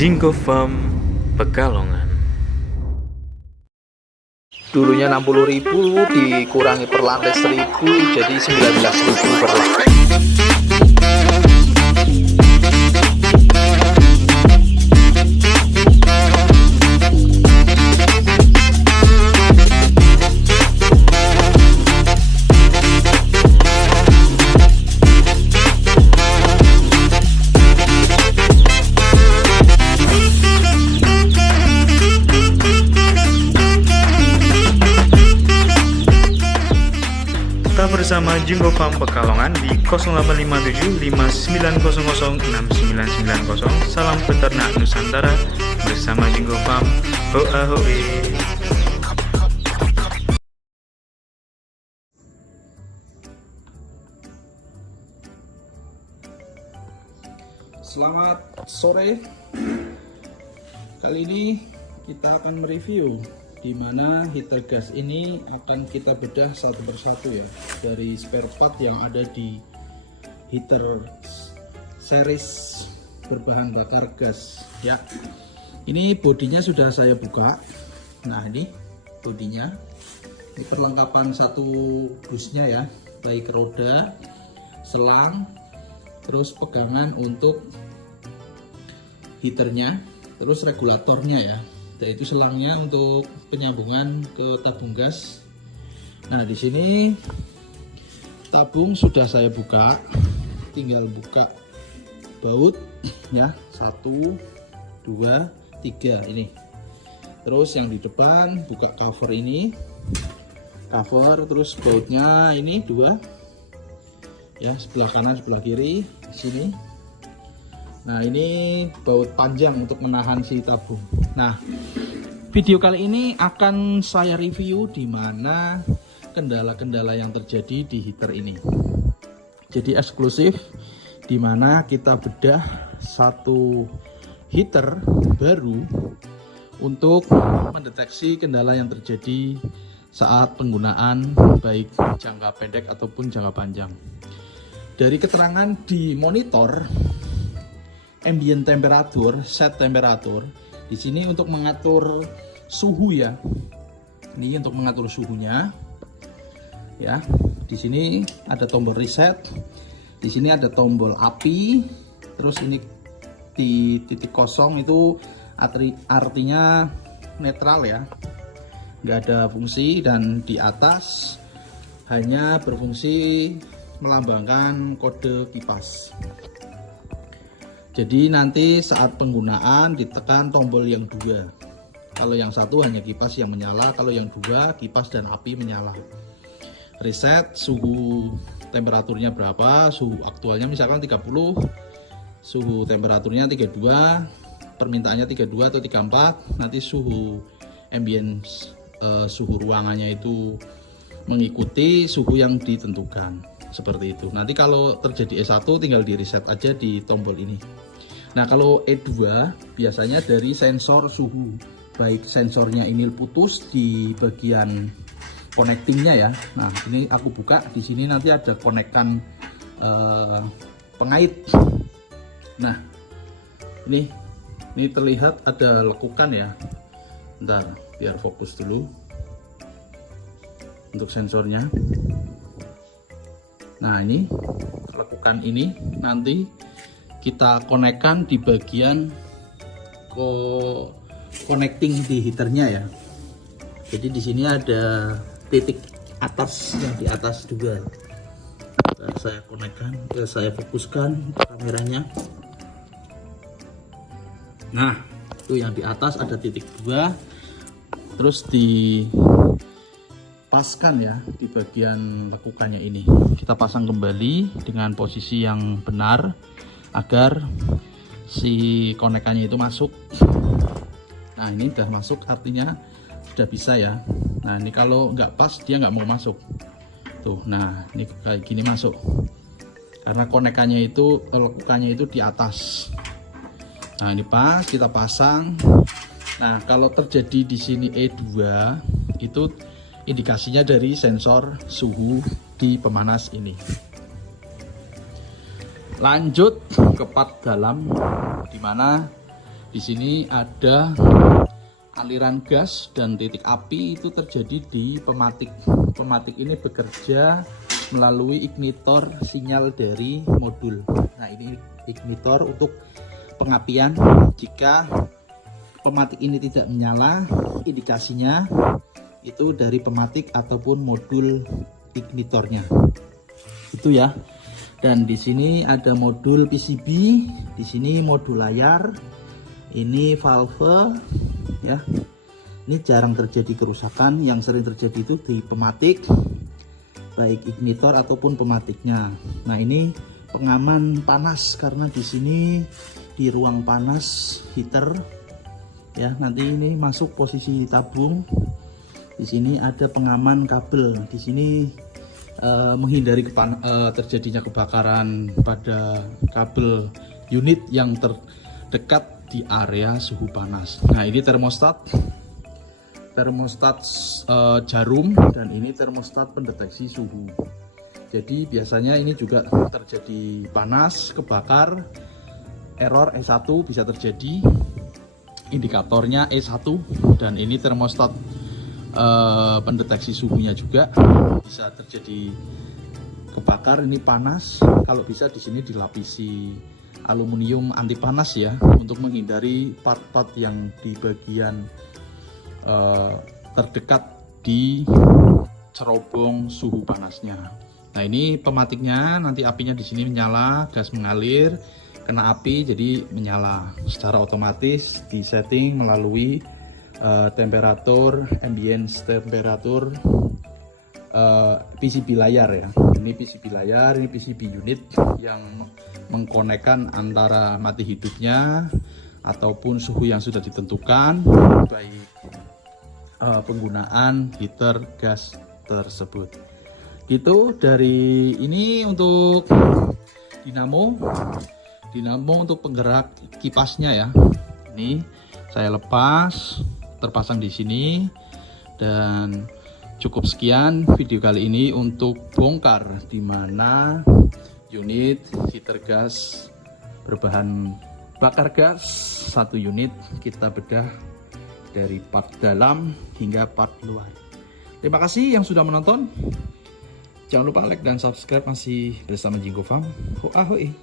Jinggo Farm Pekalongan. Dulunya 60.000 dikurangi per lantai 1.000 jadi 19.000 per lantai. Tetap bersama Jinggo Farm Pekalongan di 0857 5900 6990. Salam peternak Nusantara bersama Jinggo Farm. Hoa hoe. Selamat sore. Kali ini kita akan mereview di mana heater gas ini akan kita bedah satu persatu ya, dari spare part yang ada di heater series berbahan bakar gas ya. Ini bodinya sudah saya buka. Nah, ini bodinya, ini perlengkapan satu busnya ya, baik roda, selang, terus pegangan untuk heaternya, terus regulatornya ya, yaitu selangnya untuk penyambungan ke tabung gas. Nah, di sini tabung sudah saya buka, tinggal buka baut ya, 1, 2, 3 ini. Terus yang di depan buka cover ini, cover, terus bautnya ini 2 ya, sebelah kanan sebelah kiri di sini. Nah, ini baut panjang untuk menahan si tabung. Nah, video kali ini akan saya review di mana kendala-kendala yang terjadi di heater ini. Jadi eksklusif, di mana kita bedah satu heater baru untuk mendeteksi kendala yang terjadi saat penggunaan baik jangka pendek ataupun jangka panjang. Dari keterangan di monitor ambient temperature, set temperature, di sini untuk mengatur suhu ya. Ini untuk mengatur suhunya. Ya, di sini ada tombol reset. Di sini ada tombol api. Terus ini di titik kosong itu artinya netral ya. Nggak ada fungsi, dan di atas hanya berfungsi melambangkan kode kipas. Jadi nanti saat penggunaan ditekan tombol yang 2. Kalau yang satu hanya kipas yang menyala, kalau yang 2 kipas dan api menyala. Reset suhu temperaturnya berapa, suhu aktualnya misalkan 30, suhu temperaturnya 32, permintaannya 32 atau 34, nanti suhu ambient suhu ruangannya itu mengikuti suhu yang ditentukan. Seperti itu. Nanti kalau terjadi E1 tinggal di reset aja di tombol ini. Nah, kalau E2 biasanya dari sensor suhu, baik sensornya ini putus di bagian connectingnya ya. Nah, ini aku buka, di sini nanti ada konekkan pengait. Nah, ini terlihat ada lekukan ya. Bentar, biar fokus dulu untuk sensornya. Nah, ini lekukan ini nanti kita konekkan di bagian connecting di heaternya ya. Jadi di sini ada titik atas, yang di atas juga. Nah, saya konekkan, saya fokuskan kameranya. Nah, itu yang di atas ada titik 2, terus dipaskan ya di bagian lekukannya ini. Kita pasang kembali dengan posisi yang benar agar si konekannya itu masuk. Nah, ini udah masuk, artinya sudah bisa ya. Nah, ini kalau nggak pas dia nggak mau masuk tuh. Nah, ini kayak gini masuk karena konekannya itu, lekukannya itu di atas. Nah, ini pas, kita pasang. Nah, kalau terjadi di sini E2 itu indikasinya dari sensor suhu di pemanas ini. Lanjut ke part dalam, dimana Di sini ada aliran gas dan titik api itu terjadi di pematik. Pematik ini bekerja melalui ignitor sinyal dari modul. Nah, ini ignitor untuk pengapian. Jika pematik ini tidak menyala, indikasinya itu dari pematik ataupun modul ignitornya. Itu ya. Dan di sini ada modul PCB, di sini modul layar, ini valve ya. Ini jarang terjadi kerusakan, yang sering terjadi itu di pematik, baik ignitor ataupun pematiknya. Nah, ini pengaman panas karena di sini di ruang panas heater ya. Nanti ini masuk posisi tabung. Di sini ada pengaman kabel. Di sini menghindari terjadinya kebakaran pada kabel unit yang terdekat di area suhu panas. Nah, ini termostat jarum, dan ini termostat pendeteksi suhu. Jadi biasanya ini juga terjadi panas, kebakar, error E1 bisa terjadi, indikatornya E1, dan ini termostat pendeteksi suhunya juga bisa terjadi kebakar, ini panas. Kalau bisa di sini dilapisi aluminium anti panas ya, untuk menghindari part-part yang di bagian terdekat di cerobong suhu panasnya. Nah, ini pematiknya, nanti apinya di sini menyala, gas mengalir, kena api jadi menyala secara otomatis, di setting melalui temperatur ambience, temperatur PCB layar ya. Ini PCB layar, ini PCB unit yang mengkonekkan antara mati hidupnya ataupun suhu yang sudah ditentukan, baik penggunaan heater gas tersebut. Gitu. Dari ini untuk dinamo untuk penggerak kipasnya ya. Ini saya lepas, terpasang di sini, dan cukup sekian video kali ini untuk bongkar di mana unit heater gas berbahan bakar gas satu unit kita bedah dari part dalam hingga part luar. Terima kasih yang sudah menonton. Jangan lupa like dan subscribe. Masih bersama Jinggo Farm. Ahoy.